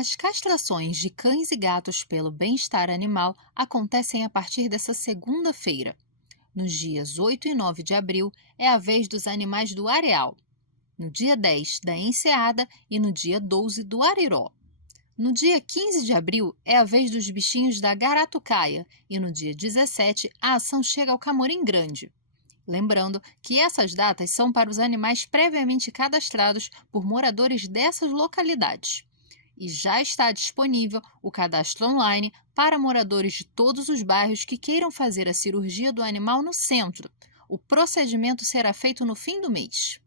As castrações de cães e gatos pelo bem-estar animal acontecem a partir dessa segunda-feira. Nos dias 8 e 9 de abril é a vez dos animais do areal, no dia 10 da enseada e no dia 12 do ariró. No dia 15 de abril é a vez dos bichinhos da garatucaia e no dia 17 a ação chega ao Camorim Grande. Lembrando que essas datas são para os animais previamente cadastrados por moradores dessas localidades. E já está disponível o cadastro online para moradores de todos os bairros que queiram fazer a cirurgia do animal no centro. O procedimento será feito no fim do mês.